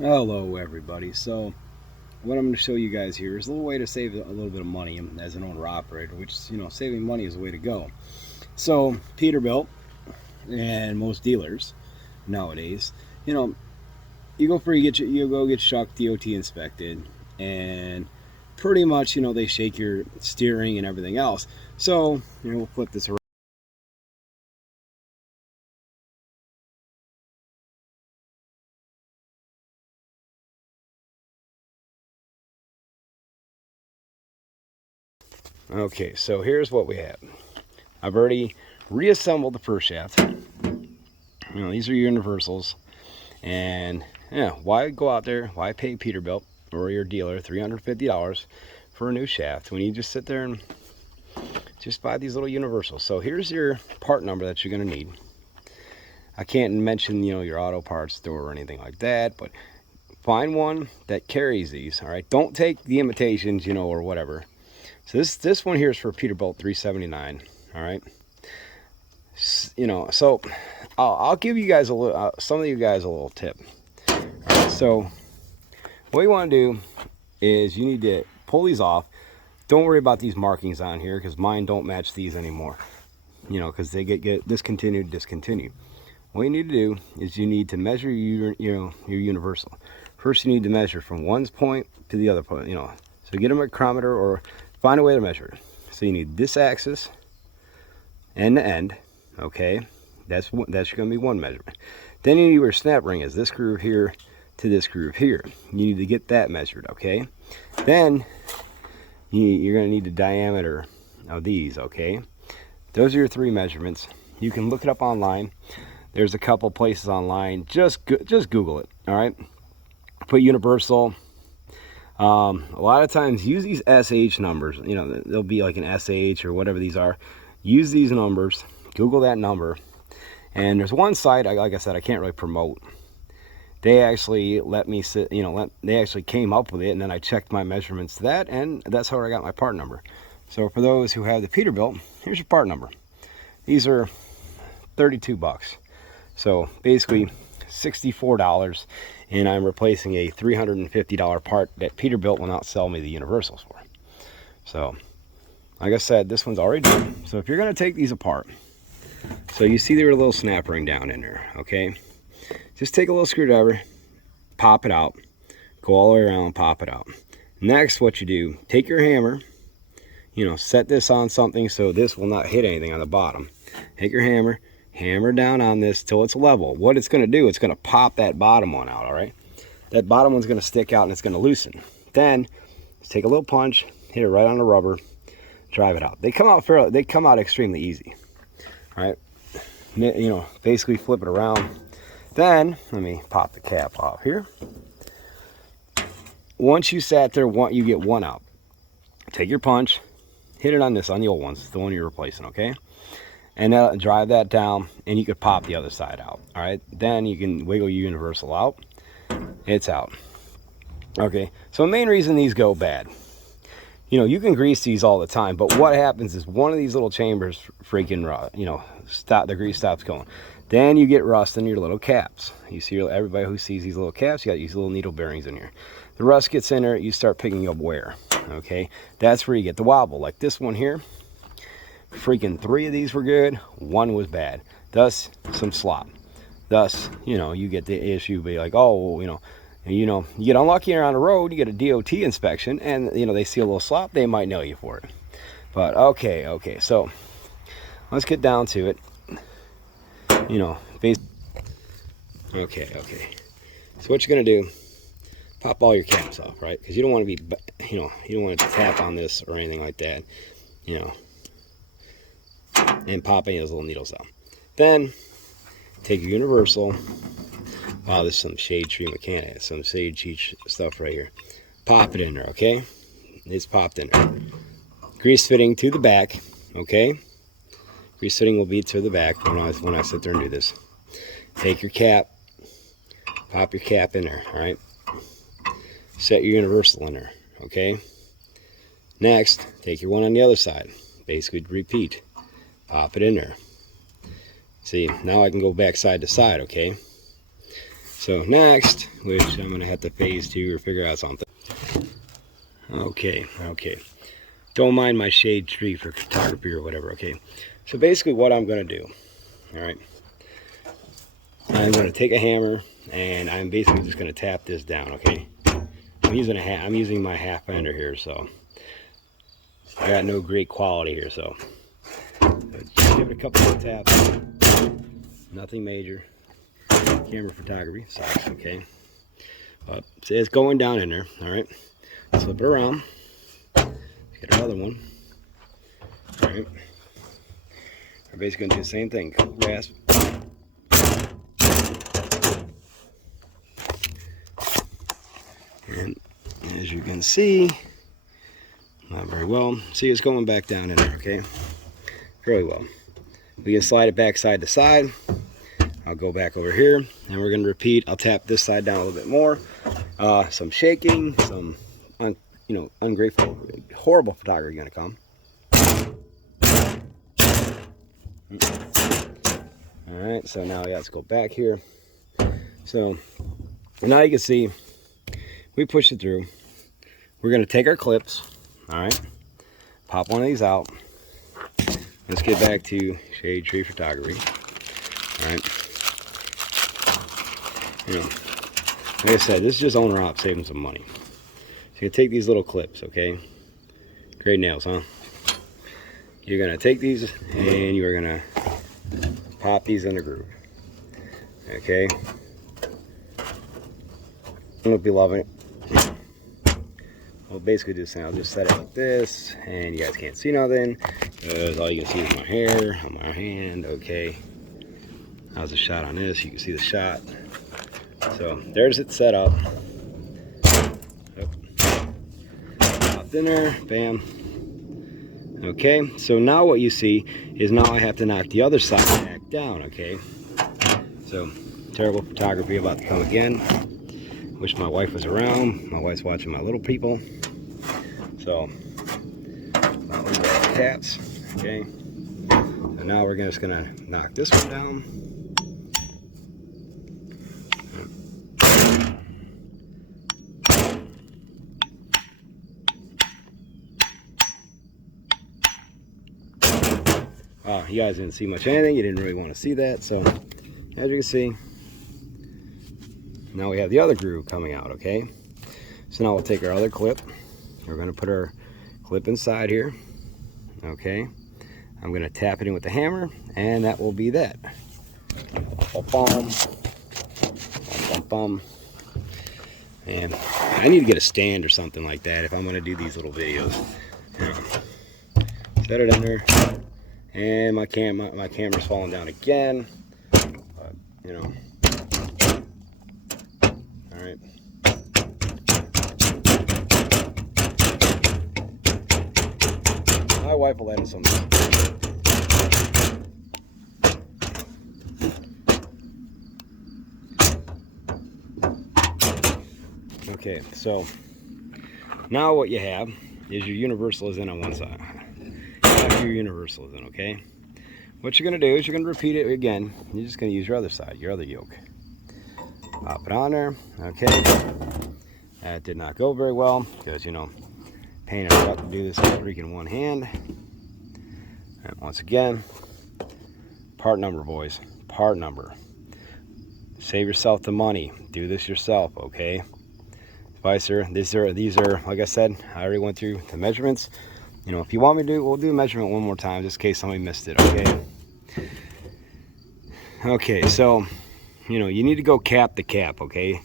Hello everybody. So what I'm going to show you guys here is a little way to save a little bit of money as an owner operator, which, saving money is the way to go. So Peterbilt and most dealers nowadays, you go for you go get shock DOT inspected, and pretty much, they shake your steering and everything else. So, we'll flip this around. Okay, so here's what we have. I've already reassembled the first shaft. These are universals. And yeah, why go out there? Why pay Peterbilt or your dealer $350 for a new shaft when you just sit there and just buy these little universals? So here's your part number that you're going to need. I can't mention, your auto parts store or anything like that, but find one that carries these. All right, don't take the imitations, or whatever. So this one here is for Peterbilt 379. All right, so I'll give you guys a little, some of you guys a little tip. All right, so what you want to do is you need to pull these off. Don't worry about these markings on here because mine don't match these anymore, because they get discontinued. What you need to do is you need to measure your universal. First, you need to measure from one point to the other point, so get a micrometer or find a way to measure it. So you need this axis end to end. Okay, that's going to be one measurement. Then you need where snap ring is, this groove here to this groove here. You need to get that measured. Okay, then you're going to need the diameter of these. Okay, those are your three measurements. You can look it up online. There's a couple places online. Just Google it. All right, put universal. A lot of times use these SH numbers. They'll be like an SH or whatever these are. Use these numbers. Google that number. And there's one site, like I said, I can't really promote. They actually let me sit, they actually came up with it, and then I checked my measurements to that, and that's how I got my part number. So for those who have the Peterbilt, here's your part number. These are 32 bucks. So basically $64, and I'm replacing a $350 part that Peterbilt will not sell me the universals for. So like I said, this one's already done. So if you're going to take these apart, so you see there's a little snap ring down in there, okay? Just take a little screwdriver, pop it out, go all the way around, pop it out. Next, what you do, take your hammer, set this on something so this will not hit anything on the bottom. Take your hammer down on this till it's level. What it's going to do, it's going to pop that bottom one out, all right? That bottom one's going to stick out and it's going to loosen. Then, just take a little punch, hit it right on the rubber, drive it out. They come out extremely easy. All right, basically flip it around. Then let me pop the cap off here. Once you sat there, you get one out. Take your punch, hit it on the old ones, the one you're replacing, okay? And drive that down, and you could pop the other side out. All right, then you can wiggle your universal out. It's out. Okay, so the main reason these go bad, you can grease these all the time, but what happens is one of these little chambers freaking, the grease stops going. Then you get rust in your little caps. You see, everybody who sees these little caps, you got these little needle bearings in here. The rust gets in there, you start picking up wear. Okay, that's where you get the wobble. Like this one here, freaking 3 of these were good, 1 was bad. Thus, some slop. Thus, you get the issue, be like, oh, you get unlucky on the road, you get a DOT inspection, and they see a little slop, they might nail you for it. But okay, so let's get down to it. Okay. So what you're gonna do, pop all your caps off, right? Because you don't want to be, you don't want to tap on this or anything like that, and pop any of those little needles out. Then take your universal. Wow, this is some shade tree mechanic, some shade tree stuff right here. Pop it in there, okay? It's popped in there. Grease fitting to the back, okay? Grease fitting will be to the back when I sit there and do this. Take your cap, pop your cap in there, all right? Set your universal in there, okay? Next, take your one on the other side. Basically repeat. Pop it in there. See, now I can go back side to side, okay? So next, which I'm going to have to phase 2 or figure out something. Okay. Don't mind my shade tree for photography or whatever, okay? So basically what I'm going to do, all right, I'm going to take a hammer and I'm basically just going to tap this down, okay? I'm using my half fender here, so I got no great quality here, so give it a couple of taps. Nothing major. Camera photography sucks, okay? But see, it's going down in there, all right? Flip it around. Get another one. All right. We're basically going to do the same thing. Grasp. And as you can see, not very well. See, it's going back down in there, okay? Fairly well. We can slide it back side to side. I'll go back over here, and we're going to repeat. I'll tap this side down a little bit more. Some shaking, some, ungrateful, horrible photography going to come. All right, so now let's go back here. So now you can see we push it through. We're going to take our clips, all right, pop one of these out. Let's get back to shade tree photography. All right, like I said, this is just owner op saving some money. So you take these little clips, okay? Great nails, huh? You're going to take these and you're going to pop these in the groove, okay? I hope you love it. We'll basically do this thing. I'll just set it like this, and you guys can't see nothing because all you can see is my hair on my hand, okay? How's the shot on this? You can see the shot. So there's it set up. Popped in there, bam. Okay, so now what you see is now I have to knock the other side back down, okay? So, terrible photography about to come again. Wish my wife was around. My wife's watching my little people. So, now we got taps, okay? And now we're just gonna knock this one down. You guys didn't see much anything. You didn't really want to see that. So, as you can see, now we have the other groove coming out, okay? So now we'll take our other clip. We're going to put our clip inside here, okay? I'm going to tap it in with the hammer, and that will be that. And I need to get a stand or something like that if I'm going to do these little videos. Set it in there. And my camera's falling down again, but all right. My wife will let in some. Okay, so now what you have is your universal is in on one side. After your universal is in, okay? What you're going to do is you're going to repeat it again. You're just going to use your other side, your other yoke. Pop it on there, okay? That did not go very well because, pain in the butt to do this with freaking one hand. And once again, part number, boys. Part number. Save yourself the money. Do this yourself, okay? Spicer, these are, like I said, I already went through the measurements. If you want me to do, we'll do a measurement one more time just in case somebody missed it, okay? Okay, so, you need to go cap to cap, okay?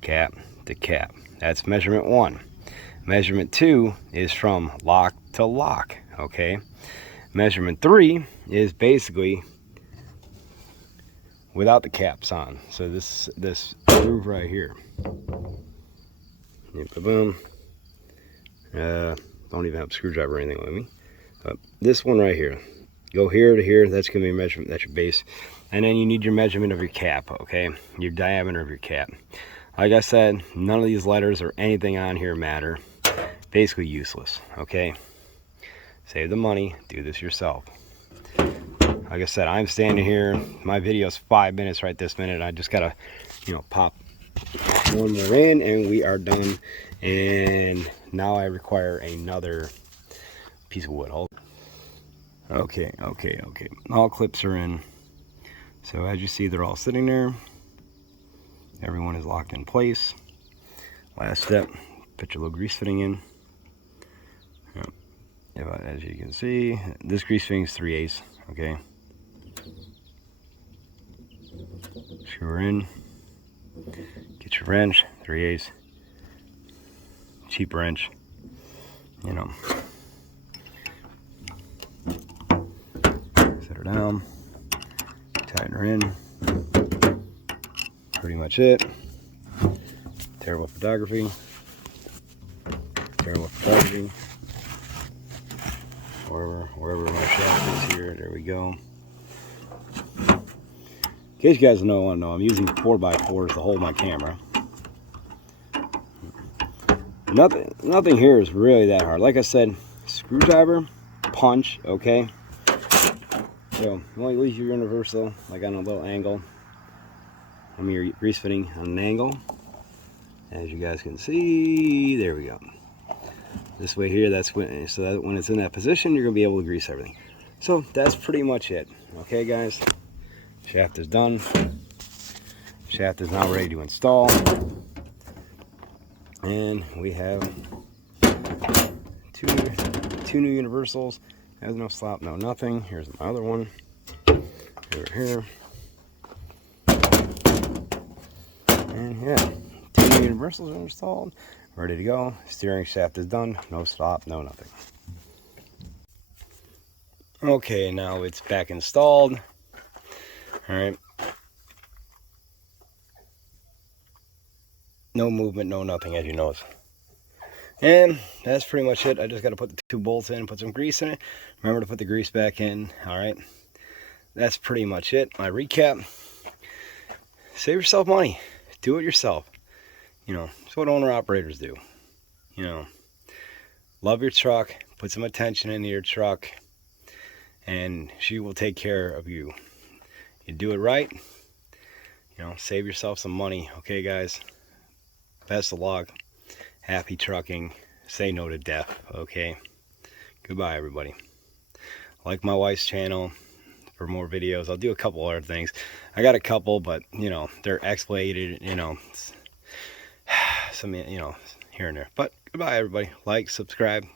Cap to cap. That's measurement 1. Measurement 2 is from lock to lock, okay? Measurement 3 is basically without the caps on. So this groove right here. Boom. Don't even have a screwdriver or anything with me. But this one right here, go here to here. That's gonna be a measurement. That's your base, and then you need your measurement of your cap. Okay, your diameter of your cap. Like I said, none of these letters or anything on here matter. Basically useless. Okay, save the money. Do this yourself. Like I said, I'm standing here. My video is 5 minutes right this minute. I just gotta you know, pop one more in and we are done. And now I require another piece of wood. Okay. All clips are in. So as you see, they're all sitting there. Everyone is locked in place. Last step, put your little grease fitting in. As you can see, this grease fitting is 3/8, okay? Screw her in. Get your wrench, 3/8. Cheap wrench, you know. Set her down. Tighten her in. Pretty much it. Terrible photography. Wherever my shaft is here, there we go. In case you guys don't want to know, I'm using 4x4s to hold my camera. Nothing here is really that hard. Like I said, screwdriver, punch, okay? So, you want to leave your universal, like on a little angle. Your grease fitting on an angle. As you guys can see, there we go. This way here, so that when it's in that position, you're gonna be able to grease everything. So that's pretty much it. Okay, guys. Shaft is done. Shaft is now ready to install. And we have two new universals. There's no slop, no nothing. Here's my other one. Over here. And yeah, 2 new universals are installed. Ready to go. Steering shaft is done. No stop, no nothing. Okay, now it's back installed. Alright. No movement, no nothing, as you notice. And that's pretty much it. I just got to put the 2 bolts in, put some grease in it. Remember to put the grease back in. Alright. That's pretty much it. My recap. Save yourself money. Do it yourself. You know, that's what owner-operators do. You know, love your truck, put some attention into your truck, and she will take care of you. You do it right, you know, save yourself some money. Okay, guys? Best of luck. Happy trucking. Say no to death, okay? Goodbye, everybody. Like my wife's channel for more videos. I'll do a couple other things. I got a couple, but, you know, they're exploited, you know, some, you know, here and there. But goodbye, everybody. Like, subscribe.